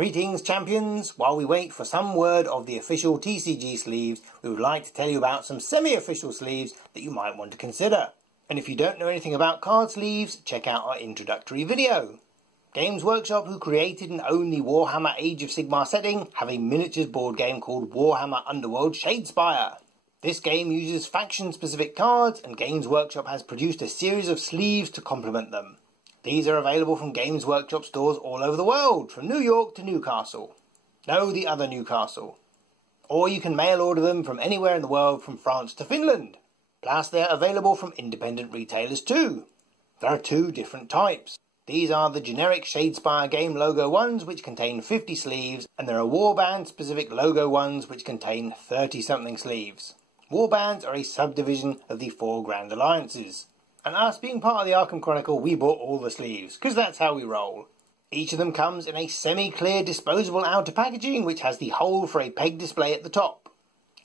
Greetings champions! While we wait for some word of the official TCG sleeves, we would like to tell you about some semi-official sleeves that you might want to consider. And if you don't know anything about card sleeves, check out our introductory video. Games Workshop, who created and own the Warhammer Age of Sigmar setting, have a miniatures board game called Warhammer Underworlds Shadespire. This game uses faction-specific cards, and Games Workshop has produced a series of sleeves to complement them. These are available from Games Workshop stores all over the world, from New York to Newcastle. No, the other Newcastle. Or you can mail order them from anywhere in the world, from France to Finland. Plus they're available from independent retailers too. There are two different types. These are the generic Shadespire game logo ones, which contain 50 sleeves, and there are Warband specific logo ones which contain 30-something sleeves. Warbands are a subdivision of the 4 Grand Alliances. And us being part of the Arkham Chronicle, we bought all the sleeves, because that's how we roll. Each of them comes in a semi-clear disposable outer packaging which has the hole for a peg display at the top,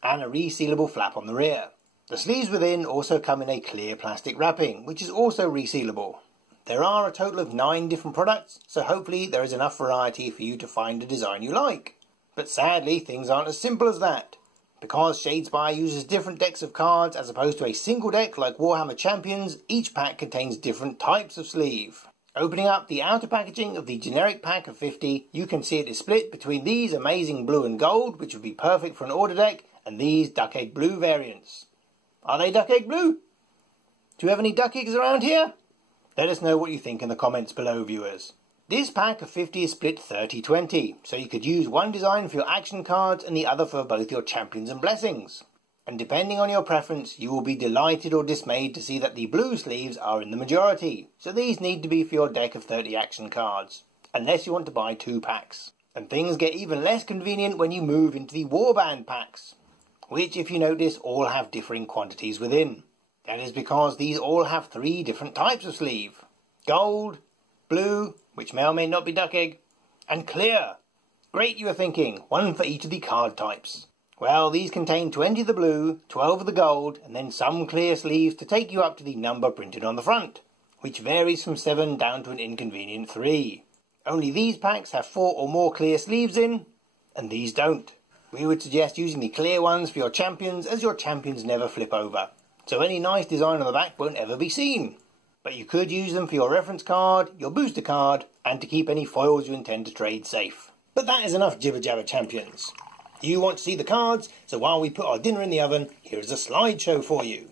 and a resealable flap on the rear. The sleeves within also come in a clear plastic wrapping, which is also resealable. There are a total of 9 different products, so hopefully there is enough variety for you to find a design you like. But sadly, things aren't as simple as that. Because Shadespire uses different decks of cards as opposed to a single deck like Warhammer Champions, each pack contains different types of sleeve. Opening up the outer packaging of the generic pack of 50, you can see it is split between these amazing blue and gold, which would be perfect for an order deck, and these duck egg blue variants. Are they duck egg blue? Do you have any duck eggs around here? Let us know what you think in the comments below, viewers. This pack of 50 is split 30-20, so you could use one design for your action cards and the other for both your champions and blessings. And depending on your preference, you will be delighted or dismayed to see that the blue sleeves are in the majority, so these need to be for your deck of 30 action cards, unless you want to buy 2 packs. And things get even less convenient when you move into the Warband packs, which, if you notice, all have differing quantities within. That is because these all have 3 different types of sleeve: gold, blue, which may or may not be duck egg, and clear. Great, you are thinking, one for each of the card types. Well, these contain 20 of the blue, 12 of the gold, and then some clear sleeves to take you up to the number printed on the front, which varies from 7 down to an inconvenient 3. Only these packs have 4 or more clear sleeves in, and these don't. We would suggest using the clear ones for your champions, as your champions never flip over, so any nice design on the back won't ever be seen. But you could use them for your reference card, your booster card, and to keep any foils you intend to trade safe. But that is enough jibber-jabber, champions. You want to see the cards, so while we put our dinner in the oven, here is a slideshow for you.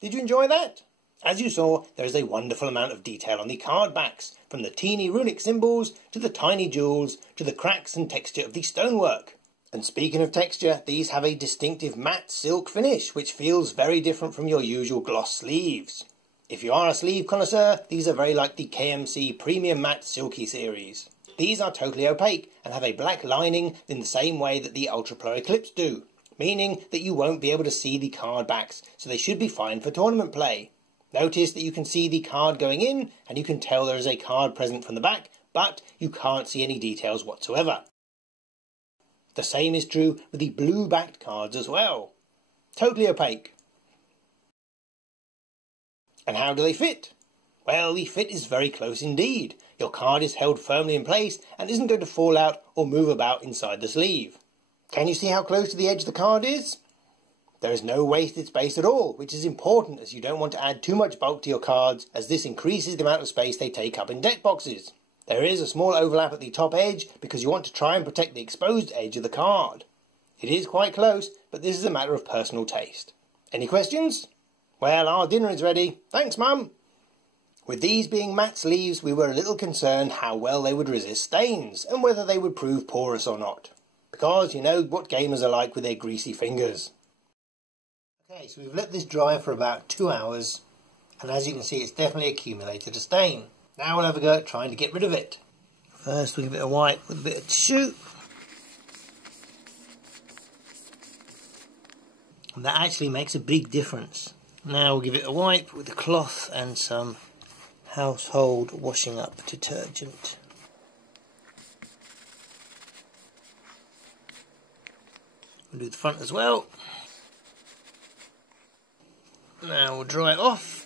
Did you enjoy that? As you saw, there is a wonderful amount of detail on the card backs, from the teeny runic symbols to the tiny jewels to the cracks and texture of the stonework. And speaking of texture, these have a distinctive matte silk finish, which feels very different from your usual gloss sleeves. If you are a sleeve connoisseur, these are very like the KMC Premium Matte Silky series. These are totally opaque and have a black lining in the same way that the Ultra Pro Eclipse do, meaning that you won't be able to see the card backs, so they should be fine for tournament play. Notice that you can see the card going in, and you can tell there is a card present from the back, but you can't see any details whatsoever. The same is true with the blue-backed cards as well. Totally opaque. And how do they fit? Well, the fit is very close indeed. Your card is held firmly in place and isn't going to fall out or move about inside the sleeve. Can you see how close to the edge the card is? There is no wasted space at all, which is important as you don't want to add too much bulk to your cards, as this increases the amount of space they take up in deck boxes. There is a small overlap at the top edge because you want to try and protect the exposed edge of the card. It is quite close, but this is a matter of personal taste. Any questions? Well, our dinner is ready. Thanks, Mum. With these being matte sleeves, we were a little concerned how well they would resist stains and whether they would prove porous or not. Because you know what gamers are like with their greasy fingers. Okay, so we've let this dry for about 2 hours, and as you can see it's definitely accumulated a stain. Now we'll have a go at trying to get rid of it. First we'll give it a wipe with a bit of tissue. And that actually makes a big difference. Now we'll give it a wipe with a cloth and some household washing up detergent. We'll do the front as well. Now we'll dry it off.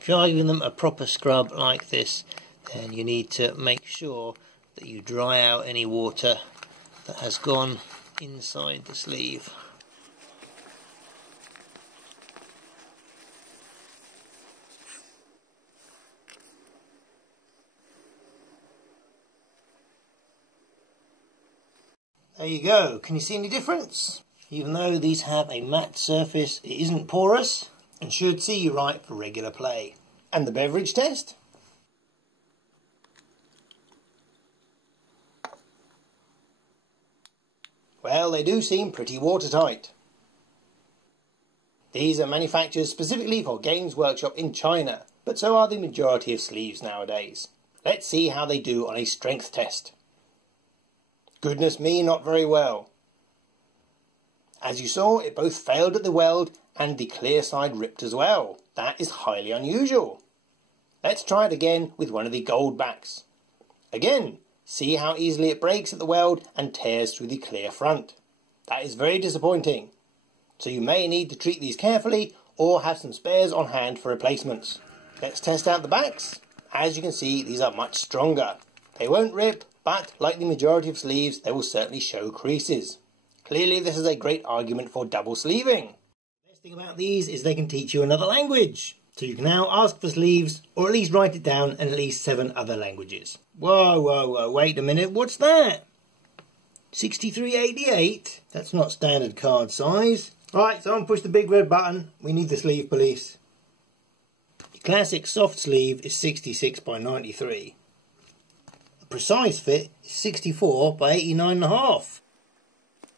If you are giving them a proper scrub like this, then you need to make sure that you dry out any water that has gone inside the sleeve. There you go. Can you see any difference? Even though these have a matte surface, it isn't porous and should see you right for regular play. And the beverage test? Well, they do seem pretty watertight. These are manufactured specifically for Games Workshop in China, but so are the majority of sleeves nowadays. Let's see how they do on a strength test. Goodness me, not very well. As you saw, it both failed at the weld and the clear side ripped as well. That is highly unusual. Let's try it again with one of the gold backs. Again, see how easily it breaks at the weld and tears through the clear front. That is very disappointing. So you may need to treat these carefully or have some spares on hand for replacements. Let's test out the backs. As you can see, these are much stronger. They won't rip, but like the majority of sleeves, they will certainly show creases. Clearly this is a great argument for double sleeving. The best thing about these is they can teach you another language. So you can now ask for sleeves, or at least write it down in at least 7 other languages. Whoa, wait a minute, what's that? 6388? That's not standard card size. Right, someone push the big red button. We need the sleeve police. The classic soft sleeve is 66 by 93. The precise fit is 64 by 89.5.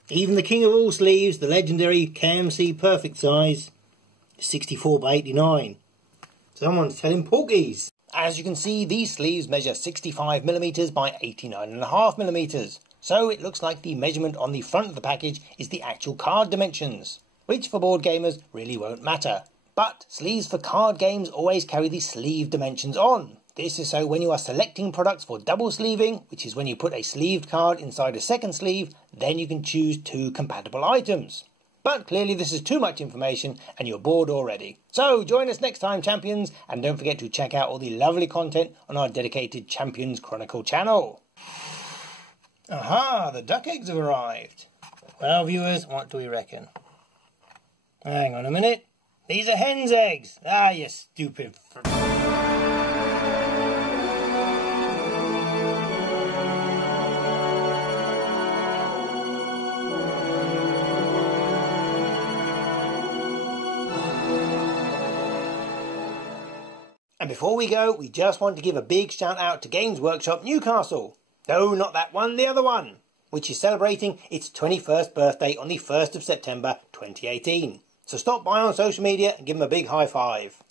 Even the king of all sleeves, the legendary KMC perfect size, is 64 by 89. Someone's telling porkies. As you can see, these sleeves measure 65mm by 89.5mm. So it looks like the measurement on the front of the package is the actual card dimensions, which for board gamers really won't matter. But sleeves for card games always carry the sleeve dimensions on. This is so when you are selecting products for double sleeving, which is when you put a sleeved card inside a second sleeve, then you can choose 2 compatible items. But clearly this is too much information and you're bored already. So join us next time, champions, and don't forget to check out all the lovely content on our dedicated Champions Chronicle channel. Aha, the duck eggs have arrived. Well, viewers, what do we reckon? Hang on a minute. These are hen's eggs. Ah, you stupid... And before we go, we just want to give a big shout out to Games Workshop Newcastle. No, not that one, the other one, which is celebrating its 21st birthday on the 1st of September 2018. So stop by on social media and give them a big high five.